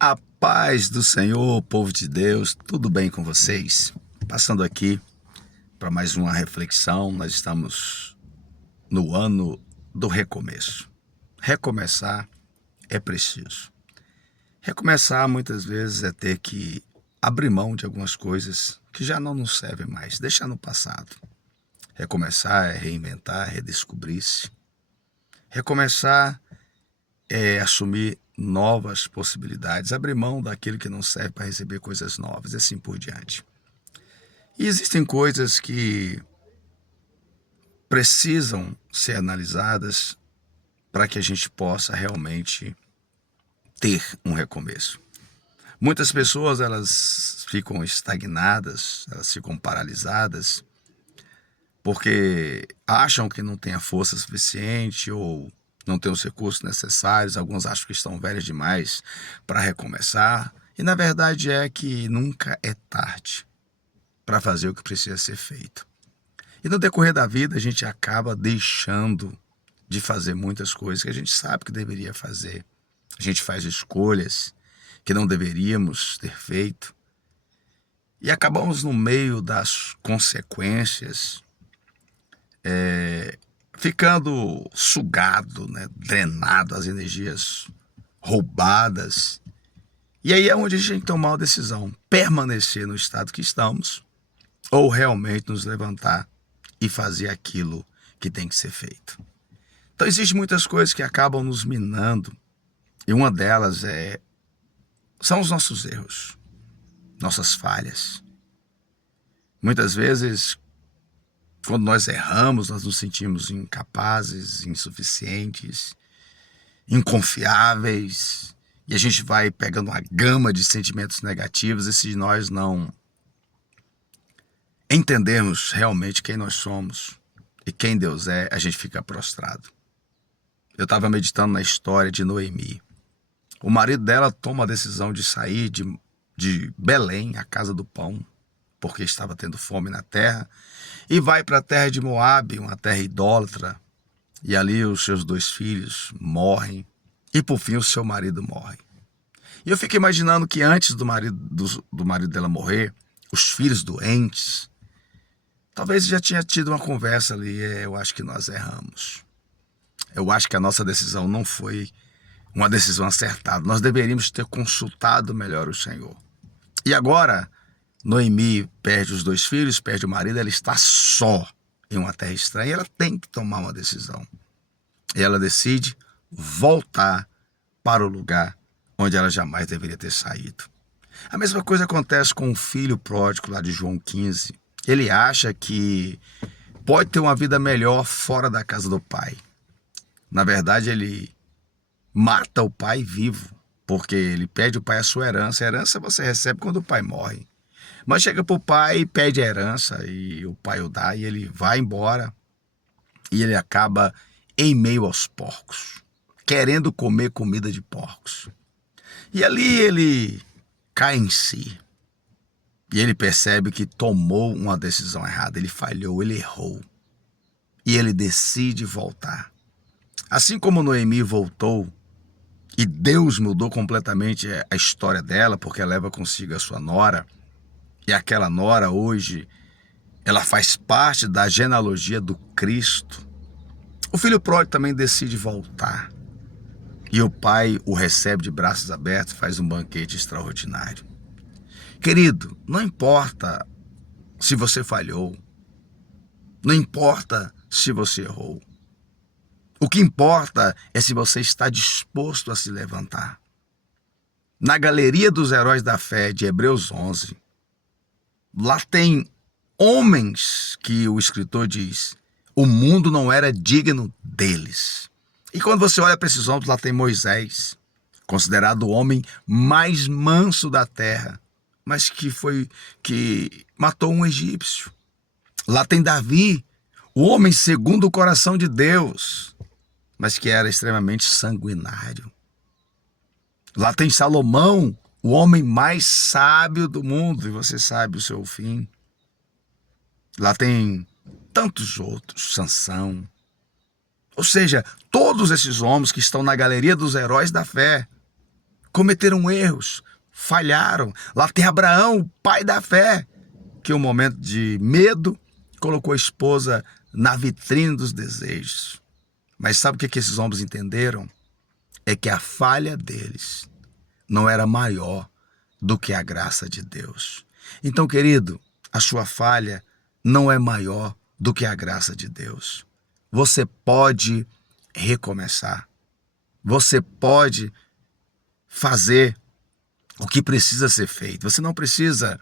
A paz do Senhor, povo de Deus, tudo bem com vocês? Passando aqui para mais uma reflexão, nós estamos no ano do recomeço. Recomeçar é preciso. Recomeçar muitas vezes é ter que abrir mão de algumas coisas que já não nos servem mais, deixar no passado. Recomeçar é reinventar, redescobrir-se. Recomeçar é assumir novas possibilidades, abrir mão daquilo que não serve para receber coisas novas e assim por diante. E existem coisas que precisam ser analisadas para que a gente possa realmente ter um recomeço. Muitas pessoas elas ficam estagnadas, elas ficam paralisadas porque acham que não tem a força suficiente ou não tem os recursos necessários. Alguns acham que estão velhos demais para recomeçar. E na verdade é que nunca é tarde para fazer o que precisa ser feito. E no decorrer da vida a gente acaba deixando de fazer muitas coisas que a gente sabe que deveria fazer. A gente faz escolhas que não deveríamos ter feito. E acabamos no meio das consequências ficando sugado, né? Drenado, as energias roubadas. E aí é onde a gente tem que tomar uma decisão: permanecer no estado que estamos ou realmente nos levantar e fazer aquilo que tem que ser feito. Então existem muitas coisas que acabam nos minando e uma delas são os nossos erros, nossas falhas. Muitas vezes, quando nós erramos, nós nos sentimos incapazes, insuficientes, inconfiáveis, e a gente vai pegando uma gama de sentimentos negativos, e se nós não entendermos realmente quem nós somos e quem Deus é, a gente fica prostrado. Eu estava meditando na história de Noemi. O marido dela toma a decisão de sair de Belém, a casa do pão, porque estava tendo fome na terra, e vai para a terra de Moabe, uma terra idólatra, e ali os seus 2 filhos morrem, e por fim o seu marido morre. E eu fico imaginando que antes do marido dela morrer, os filhos doentes, talvez já tinha tido uma conversa ali: eu acho que nós erramos. Eu acho que a nossa decisão não foi uma decisão acertada. Nós deveríamos ter consultado melhor o Senhor. E agora, Noemi perde os 2 filhos, perde o marido, ela está só em uma terra estranha e ela tem que tomar uma decisão. E ela decide voltar para o lugar onde ela jamais deveria ter saído. A mesma coisa acontece com o filho pródigo lá de João 15. Ele acha que pode ter uma vida melhor fora da casa do pai. Na verdade, ele mata o pai vivo, porque ele pede ao pai a sua herança. A herança você recebe quando o pai morre. Mas chega para o pai, pede a herança e o pai o dá e ele vai embora. E ele acaba em meio aos porcos, querendo comer comida de porcos. E ali ele cai em si. E ele percebe que tomou uma decisão errada, ele falhou, ele errou. E ele decide voltar. Assim como Noemi voltou, e Deus mudou completamente a história dela, porque ela leva consigo a sua nora, e aquela nora hoje, ela faz parte da genealogia do Cristo. O filho pródigo também decide voltar. E o pai o recebe de braços abertos, faz um banquete extraordinário. Querido, não importa se você falhou, não importa se você errou. O que importa é se você está disposto a se levantar. Na galeria dos heróis da fé de Hebreus 11, lá tem homens que o escritor diz: o mundo não era digno deles. E quando você olha para esses homens, lá tem Moisés, considerado o homem mais manso da terra, mas que matou um egípcio. Lá tem Davi, o homem segundo o coração de Deus, mas que era extremamente sanguinário. Lá tem Salomão, o homem mais sábio do mundo, e você sabe o seu fim. Lá tem tantos outros, Sansão. Ou seja, todos esses homens que estão na galeria dos heróis da fé cometeram erros, falharam. Lá tem Abraão, o pai da fé, que em um momento de medo colocou a esposa na vitrine dos desejos. Mas sabe o que esses homens entenderam? É que a falha deles não era maior do que a graça de Deus. Então, querido, a sua falha não é maior do que a graça de Deus. Você pode recomeçar. Você pode fazer o que precisa ser feito. Você não precisa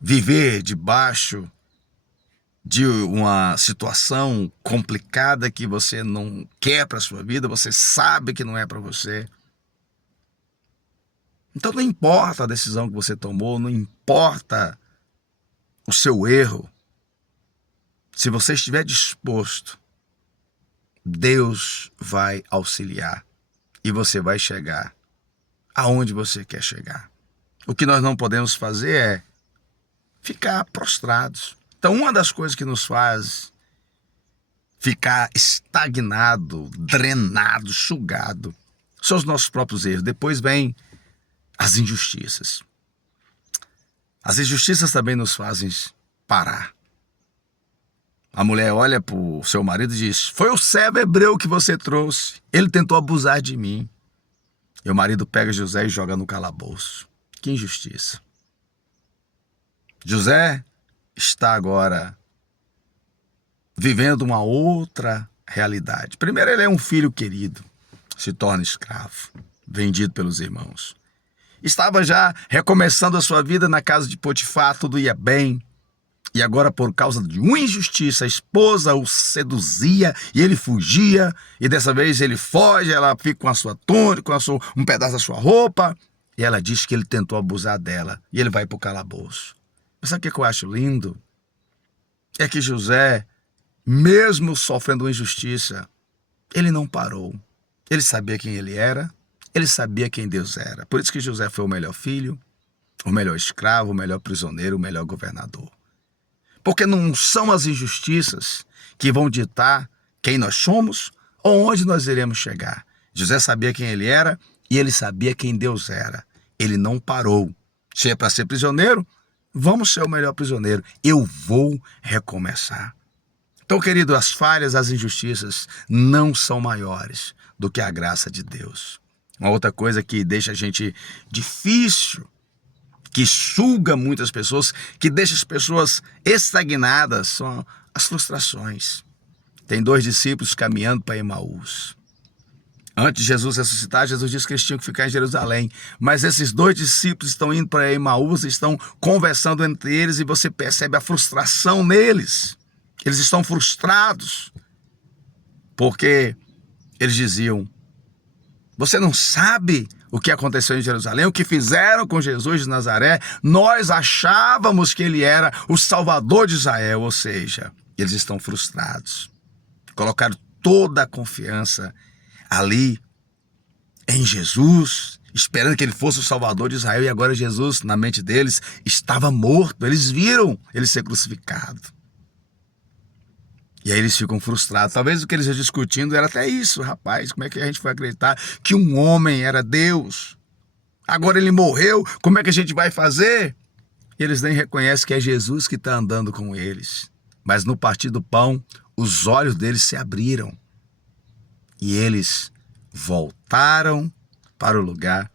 viver debaixo de uma situação complicada que você não quer para a sua vida, você sabe que não é para você. Então não importa a decisão que você tomou, não importa o seu erro. Se você estiver disposto, Deus vai auxiliar e você vai chegar aonde você quer chegar. O que nós não podemos fazer é ficar prostrados. Então, uma das coisas que nos faz ficar estagnado, drenado, sugado, são os nossos próprios erros. Depois vem as injustiças. As injustiças também nos fazem parar. A mulher olha para o seu marido e diz: foi o servo hebreu que você trouxe. Ele tentou abusar de mim. E o marido pega José e joga no calabouço. Que injustiça. José está agora vivendo uma outra realidade. Primeiro, ele é um filho querido, se torna escravo, vendido pelos irmãos. Estava já recomeçando a sua vida na casa de Potifar, tudo ia bem. E agora, por causa de uma injustiça, a esposa o seduzia e ele fugia. E dessa vez ele foge, ela fica com a sua túnica, com um pedaço da sua roupa. E ela diz que ele tentou abusar dela. E ele vai para o calabouço. Mas sabe o que eu acho lindo? É que José, mesmo sofrendo uma injustiça, ele não parou. Ele sabia quem ele era, ele sabia quem Deus era. Por isso que José foi o melhor filho, o melhor escravo, o melhor prisioneiro, o melhor governador. Porque não são as injustiças que vão ditar quem nós somos ou onde nós iremos chegar. José sabia quem ele era e ele sabia quem Deus era. Ele não parou. Se é para ser prisioneiro, vamos ser o melhor prisioneiro. Eu vou recomeçar. Então, querido, as falhas, as injustiças não são maiores do que a graça de Deus. Uma outra coisa que deixa a gente difícil, que suga muitas pessoas, que deixa as pessoas estagnadas, são as frustrações. Tem 2 discípulos caminhando para Emaús. Antes de Jesus ressuscitar, Jesus disse que eles tinham que ficar em Jerusalém. Mas esses 2 discípulos estão indo para Emaús, estão conversando entre eles e você percebe a frustração neles. Eles estão frustrados porque eles diziam: você não sabe o que aconteceu em Jerusalém, o que fizeram com Jesus de Nazaré? Nós achávamos que ele era o Salvador de Israel, ou seja, eles estão frustrados. Colocaram toda a confiança ali em Jesus, esperando que ele fosse o Salvador de Israel, e agora Jesus, na mente deles, estava morto. Eles viram ele ser crucificado. E aí eles ficam frustrados. Talvez o que eles estão discutindo era até isso: rapaz, como é que a gente vai acreditar que um homem era Deus? Agora ele morreu, como é que a gente vai fazer? E eles nem reconhecem que é Jesus que está andando com eles. Mas no partir do pão, os olhos deles se abriram. E eles voltaram para o lugar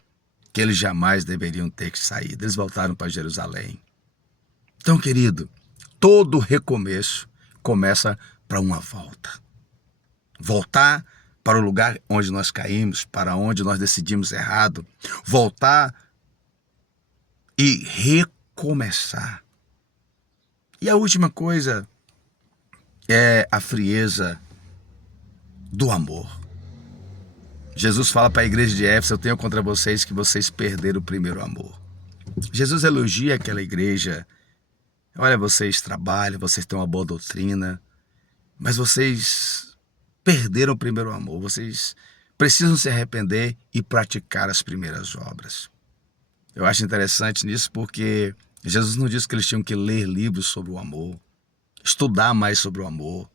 que eles jamais deveriam ter saído. Eles voltaram para Jerusalém. Então, querido, todo recomeço começa para uma volta. Voltar para o lugar onde nós caímos, para onde nós decidimos errado. Voltar e recomeçar. E a última coisa é a frieza do amor. Jesus fala para a igreja de Éfeso: eu tenho contra vocês que vocês perderam o primeiro amor. Jesus elogia aquela igreja. Olha, vocês trabalham, vocês têm uma boa doutrina, mas vocês perderam o primeiro amor. Vocês precisam se arrepender e praticar as primeiras obras. Eu acho interessante nisso porque Jesus não disse que eles tinham que ler livros sobre o amor, estudar mais sobre o amor.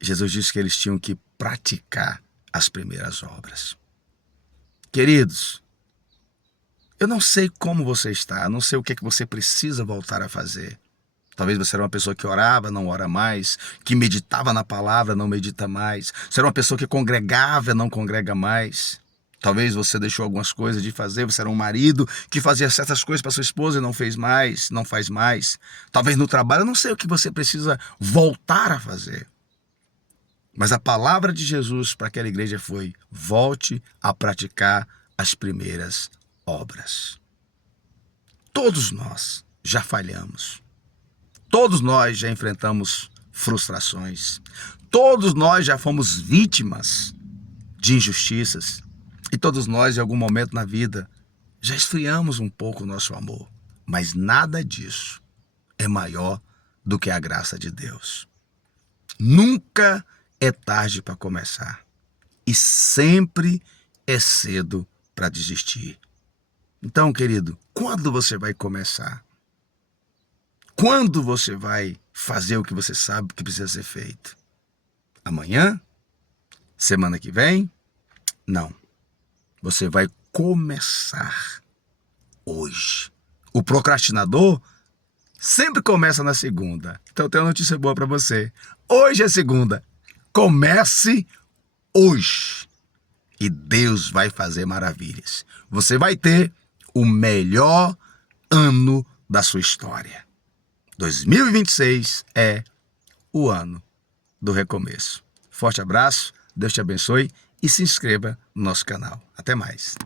Jesus disse que eles tinham que praticar as primeiras obras. Queridos, eu não sei como você está, eu não sei o que é que você precisa voltar a fazer. Talvez você era uma pessoa que orava, não ora mais, que meditava na palavra, não medita mais. Você era uma pessoa que congregava, não congrega mais. Talvez você deixou algumas coisas de fazer, você era um marido que fazia certas coisas para sua esposa e não fez mais, não faz mais. Talvez no trabalho, eu não sei o que você precisa voltar a fazer. Mas a palavra de Jesus para aquela igreja foi: volte a praticar as primeiras obras. Todos nós já falhamos. Todos nós já enfrentamos frustrações. Todos nós já fomos vítimas de injustiças. E todos nós, em algum momento na vida, já esfriamos um pouco o nosso amor. Mas nada disso é maior do que a graça de Deus. Nunca é tarde para começar. E sempre é cedo para desistir. Então, querido, quando você vai começar? Quando você vai fazer o que você sabe que precisa ser feito? Amanhã? Semana que vem? Não. Você vai começar hoje. O procrastinador sempre começa na segunda. Então eu tenho uma notícia boa para você. Hoje é segunda. Comece hoje. E Deus vai fazer maravilhas. Você vai ter o melhor ano da sua história. 2026 é o ano do recomeço. Forte abraço, Deus te abençoe e se inscreva no nosso canal. Até mais.